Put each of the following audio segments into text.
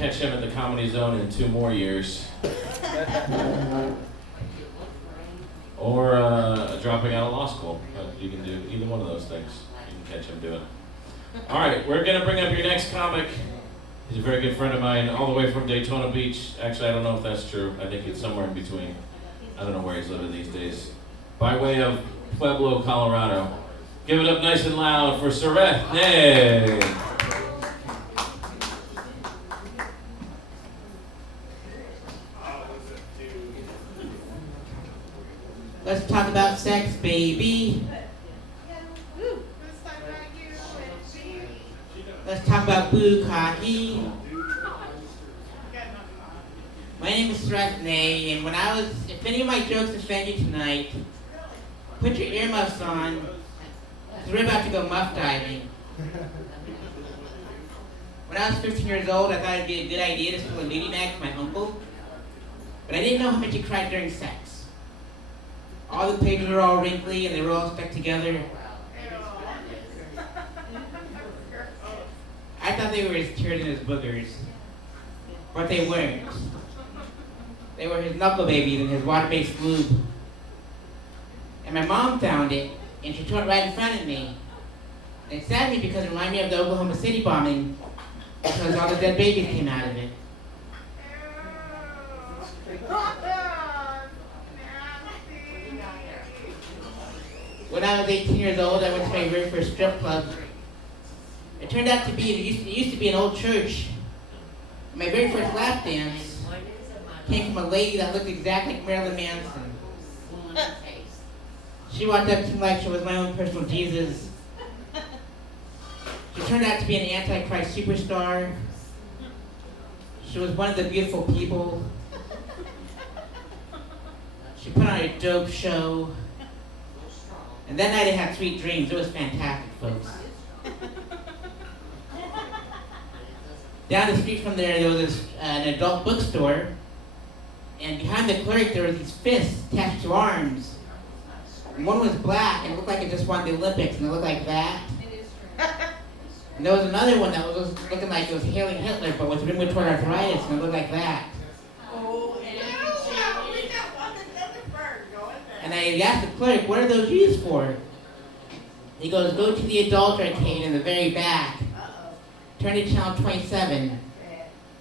catch him at the Comedy Zone in 2 more years. Or dropping out of law school. You can do either one of those things. You can catch him do it. All right, we're going to bring up your next comic. He's a very good friend of mine, all the way from Daytona Beach. Actually, I don't know if that's true. I think it's somewhere in between. I don't know where he's living these days. By way of Pueblo, Colorado. Give it up nice and loud for Sareth. Hey! Let's talk about sex, baby. Let's talk about bukkake. My name is Sareth, and if any of my jokes offend you tonight, put your earmuffs on, because we're about to go muff diving. When I was 15 years old, I thought it'd be a good idea to steal a nudie mag from my uncle, but I didn't know how much he cried during sex. All the pages were all wrinkly and they were all stuck together. I thought they were his tears and his boogers, but they weren't. They were his knuckle babies and his water-based lube. And my mom found it, and she threw it right in front of me. And it saddened me because it reminded me of the Oklahoma City bombing, because all the dead babies came out of it. When I was 18 years old, I went to my very first strip club. It turned out to be, it used to be an old church. My very first lap dance came from a lady that looked exactly like Marilyn Manson. She walked up to me like she was my own personal Jesus. She turned out to be an Antichrist superstar. She was one of the beautiful people. She put on a dope show. And that night I had sweet dreams. It was fantastic, folks. Down the street from there was an adult bookstore. And behind the clerk, there were these fists attached to arms. And one was black, and it looked like it just won the Olympics, and it looked like that. And there was another one that was looking like it was hailing Hitler, but with rheumatoid arthritis, and it looked like that. And I asked the clerk, what are those used for? He goes, go to the adult arcade in the very back. Turn to channel 27.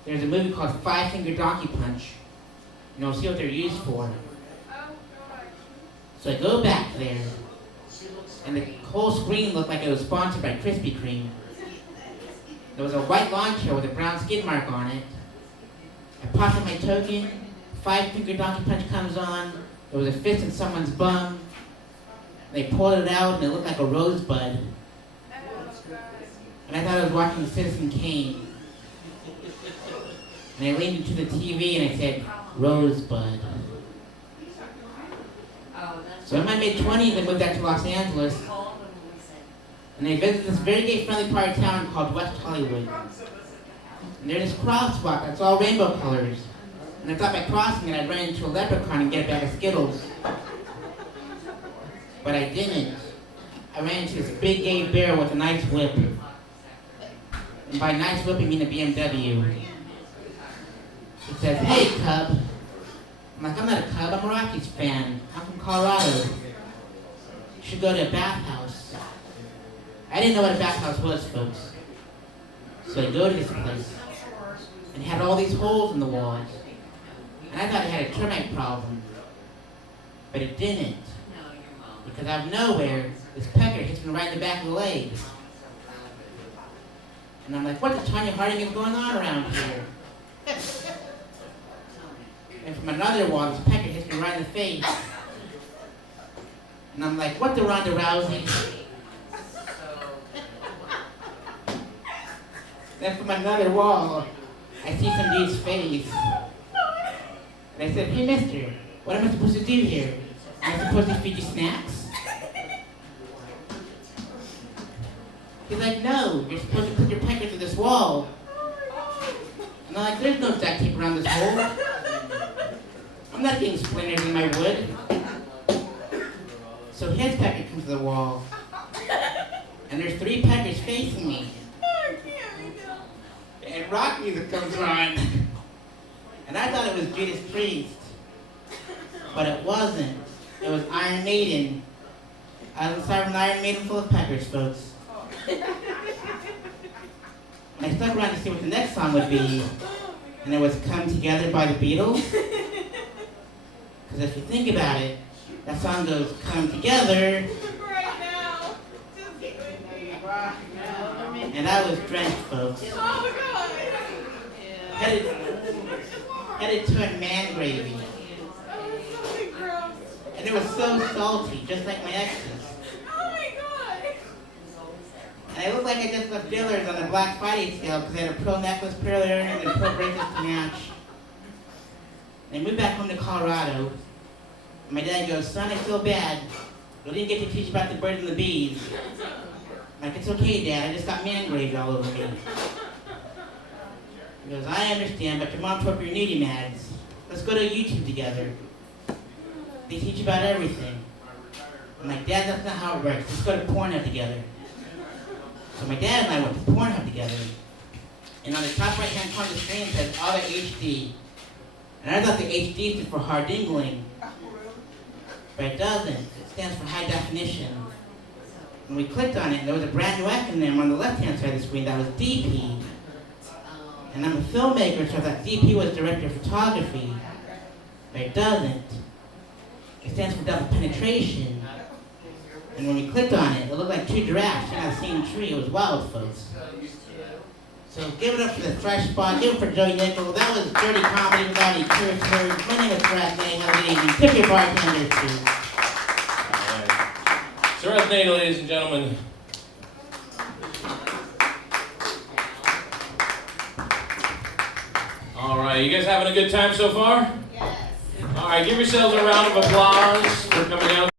There's a movie called Five Finger Donkey Punch. And you'll see what they're used for. So I go back there, and the whole screen looked like it was sponsored by Krispy Kreme. There was a white lawn chair with a brown skid mark on it. I pocket my token, Five Finger Donkey Punch comes on, there was a fist in someone's bum. They pulled it out and it looked like a rosebud. And I thought I was watching Citizen Kane. And I leaned into the TV and I said, Rosebud. So in my mid-20s, I moved out to Los Angeles. And I visited this very gay-friendly part of town called West Hollywood. And there's this crosswalk that's all rainbow colors. And I thought by crossing it, I'd run into a leprechaun and get a bag of Skittles. But I didn't. I ran into this big gay bear with a nice whip. And by nice whip, I mean a BMW. It says, hey, cub. I'm like, I'm not a cub, I'm a Rockies fan. I'm from Colorado. You should go to a bathhouse. I didn't know what a bathhouse was, folks. So I go to this place. And it had all these holes in the walls. And I thought it had a termite problem. But it didn't. Because out of nowhere, this pecker hits me right in the back of the leg. And I'm like, what the Tanya Harding is going on around here? And from another wall, this pecker hits me right in the face. And I'm like, what the Ronda Rousey? Then from another wall, I see some dude's face. And I said, hey mister, what am I supposed to do here? Am I supposed to feed you snacks? He's like, no, you're supposed to put your pecker through this wall. And I'm like, there's no duct tape around this hole. I'm not getting splinters in my wood. So his pecker comes to the wall. And there's 3 peckers facing me. And like rock music comes on. And I thought it was Judas Priest. But it wasn't. It was Iron Maiden. I was inside of an Iron Maiden full of peppers, folks. And I stuck around to see what the next song would be. And it was Come Together by the Beatles. Because if you think about it, that song goes, come together. Right now. And I was drenched, folks. Oh my god. Had to turn man gravy. That was something gross. And it was so salty, just like my exes. Oh my god. And I looked like I just left dealers on the Black Friday scale because I had a pearl necklace, pearl earrings, and pearl bracelets to match. And I moved back home to Colorado. And my dad goes, son, I feel bad. You didn't get to teach about the birds and the bees. I'm like, it's okay, Dad. I just got man gravy all over me. He goes, I understand, but your mom took your nudie mags. Let's go to YouTube together. They teach about everything. I'm like, Dad, that's not how it works. Let's go to Pornhub together. So my dad and I went to Pornhub together. And on the top right-hand corner of the screen says Auto HD. And I thought the HD stood for hard dingling. But it doesn't. It stands for high definition. When we clicked on it, there was a brand new acronym on the left-hand side of the screen that was DP. And I'm a filmmaker, so I thought DP was director of photography. But it doesn't. It stands for double penetration. And when we clicked on it, it looked like two giraffes in the same tree. It was wild, folks. So give it up for the Fresh Spot. Give it for Joey Nickel. That was dirty comedy without any curse words. My name is Brad May. Have a good evening. Tip your bartenders, too. So resonate, ladies and gentlemen. All right, you guys having a good time so far? Yes. All right, give yourselves a round of applause for coming out.